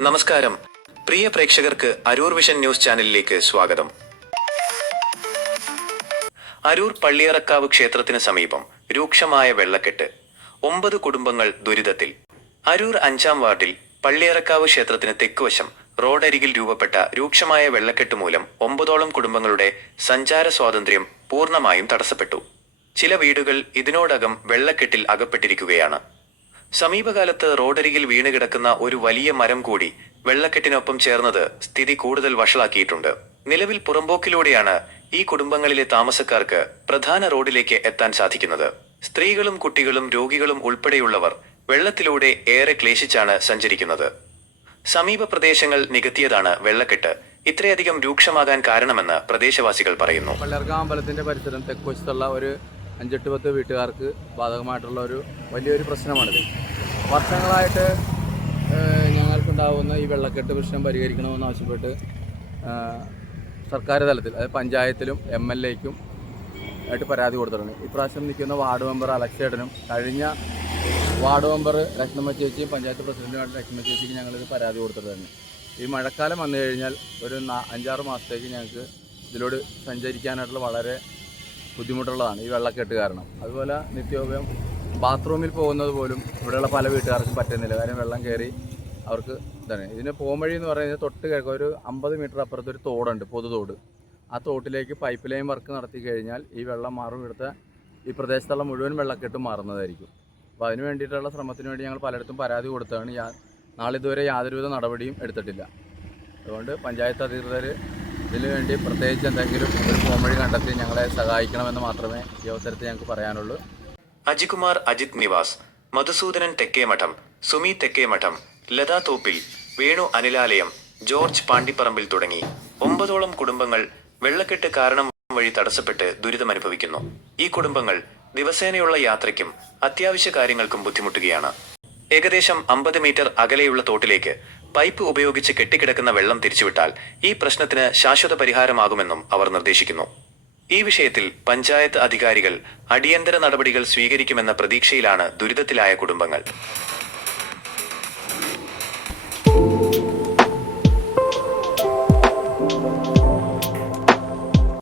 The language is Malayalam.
നമസ്കാരം. പ്രിയ പ്രേക്ഷകർക്ക് അരൂർ വിഷൻ ന്യൂസ് ചാനലിലേക്ക് സ്വാഗതം. അരൂർ പള്ളിയറക്കാവ് ക്ഷേത്രത്തിന് സമീപം രൂക്ഷമായ വെള്ളക്കെട്ട്. ഒമ്പത് കുടുംബങ്ങൾ ദുരിതത്തിൽ. അരൂർ അഞ്ചാം വാർഡിൽ പള്ളിയറക്കാവ് ക്ഷേത്രത്തിന് തെക്കുവശം റോഡരികിൽ രൂപപ്പെട്ട രൂക്ഷമായ വെള്ളക്കെട്ട് മൂലം ഒമ്പതോളം കുടുംബങ്ങളുടെ സഞ്ചാര സ്വാതന്ത്ര്യം പൂർണമായും തടസ്സപ്പെട്ടു. ചില വീടുകൾ ഇതിനോടകം വെള്ളക്കെട്ടിൽ അകപ്പെട്ടിരിക്കുകയാണ്. സമീപകാലത്ത് റോഡരികിൽ വീണുകിടക്കുന്ന ഒരു വലിയ മരം കൂടി വെള്ളക്കെട്ടിനൊപ്പം ചേർന്നത് സ്ഥിതി കൂടുതൽ വഷളാക്കിയിട്ടുണ്ട്. നിലവിൽ പുറമ്പോക്കിലൂടെയാണ് ഈ കുടുംബങ്ങളിലെ താമസക്കാർക്ക് പ്രധാന റോഡിലേക്ക് എത്താൻ സാധിക്കുന്നത്. സ്ത്രീകളും കുട്ടികളും രോഗികളും ഉൾപ്പെടെയുള്ളവർ വെള്ളത്തിലൂടെ ഏറെ ക്ലേശിച്ചാണ് സഞ്ചരിക്കുന്നത്. സമീപ പ്രദേശങ്ങൾ നികത്തിയതാണ് വെള്ളക്കെട്ട്. ഇത്രയധികം രൂക്ഷമാകാൻ കാരണമെന്ന് പ്രദേശവാസികൾ പറയുന്നു. പള്ളിയർക്ക അമ്പലത്തിന്റെ പരിസരം തെക്കുവശത്തുള്ള ഒരു അഞ്ചെട്ട് പത്ത് വീട്ടുകാർക്ക് ബാധകമായിട്ടുള്ള ഒരു വലിയൊരു പ്രശ്നമാണിത്. വർഷങ്ങളായിട്ട് ഞങ്ങൾക്കുണ്ടാകുന്ന ഈ വെള്ളക്കെട്ട് പ്രശ്നം പരിഹരിക്കണമെന്ന് ആവശ്യപ്പെട്ട് സർക്കാർ തലത്തിൽ അതായത് പഞ്ചായത്തിലും എം എൽ എക്കും ആയിട്ട് പരാതി കൊടുത്തിട്ടുണ്ട്. ഇപ്രാവശ്യം നിൽക്കുന്ന വാർഡ് മെമ്പർ അലക്സേട്ടനും കഴിഞ്ഞ വാർഡ് മെമ്പർ ലക്ഷ്മ ചേച്ചിയും പഞ്ചായത്ത് പ്രസിഡന്റുമായിട്ട് ലക്ഷ്മ ചേച്ചിക്ക് ഞങ്ങളിത് പരാതി കൊടുത്തിട്ടുണ്ട്. ഈ മഴക്കാലം വന്നു കഴിഞ്ഞാൽ ഒരു അഞ്ചാറ് മാസത്തേക്ക് ഞങ്ങൾക്ക് ഇതിലൂടെ സഞ്ചരിക്കാനായിട്ടുള്ള വളരെ ബുദ്ധിമുട്ടുള്ളതാണ് ഈ വെള്ളക്കെട്ട് കാരണം. അതുപോലെ നിത്യോപയോഗം ബാത്റൂമിൽ പോകുന്നത് പോലും ഇവിടെയുള്ള പല വീട്ടുകാർക്കും പറ്റുന്നില്ല. കാര്യം വെള്ളം കയറി അവർക്ക് ഇതാണ്. ഇതിന് പോംവഴി എന്ന് പറയുന്നത് തൊട്ട് കിഴക്ക് ഒരു അമ്പത് മീറ്റർ അപ്പുറത്ത് ഒരു തോടുണ്ട് പൊതുതോട് ആ തോട്ടിലേക്ക് പൈപ്പ് ലൈൻ വർക്ക് നടത്തി കഴിഞ്ഞാൽ ഈ വെള്ളം മാറും. ഇവിടുത്തെ ഈ പ്രദേശത്തുള്ള മുഴുവൻ വെള്ളക്കെട്ട് മാറുന്നതായിരിക്കും. അപ്പോൾ അതിന് വേണ്ടിയിട്ടുള്ള ശ്രമത്തിന് വേണ്ടി ഞങ്ങൾ പലയിടത്തും പരാതി കൊടുത്തതാണ്. നാളെ നാളിതുവരെ യാതൊരുവിധ നടപടിയും എടുത്തിട്ടില്ല. അതുകൊണ്ട് പഞ്ചായത്ത് അധികൃതർ ഇതിനു വേണ്ടി പ്രത്യേകിച്ച് എന്തെങ്കിലും ഒരു പോംവഴി കണ്ടെത്തി ഞങ്ങളെ സഹായിക്കണമെന്ന് മാത്രമേ ഈ അവസരത്തിൽ ഞങ്ങൾക്ക് പറയാനുള്ളൂ. അജികുമാർ അജിത് നിവാസ് മധുസൂദനൻ തെക്കേമഠം സുമി തെക്കേമഠം ലതാ തോപ്പിൽ വേണു അനിലാലയം ജോർജ് പാണ്ടിപ്പറമ്പിൽ തുടങ്ങി ഒമ്പതോളം കുടുംബങ്ങൾ വെള്ളക്കെട്ട് കാരണം വഴി തടസ്സപ്പെട്ട് ദുരിതമനുഭവിക്കുന്നു. ഈ കുടുംബങ്ങൾ ദിവസേനയുള്ള യാത്രയ്ക്കും അത്യാവശ്യ കാര്യങ്ങൾക്കും ബുദ്ധിമുട്ടുകയാണ്. ഏകദേശം അമ്പത് മീറ്റർ അകലെയുള്ള തോട്ടിലേക്ക് പൈപ്പ് ഉപയോഗിച്ച് കെട്ടിക്കിടക്കുന്ന വെള്ളം തിരിച്ചുവിട്ടാൽ ഈ പ്രശ്നത്തിന് ശാശ്വത പരിഹാരമാകുമെന്നും അവർ നിർദ്ദേശിക്കുന്നു. ഈ വിഷയത്തിൽ പഞ്ചായത്ത് അധികാരികൾ അടിയന്തര നടപടികൾ സ്വീകരിക്കുമെന്ന പ്രതീക്ഷയിലാണ് ദുരിതത്തിലായ കുടുംബങ്ങൾ.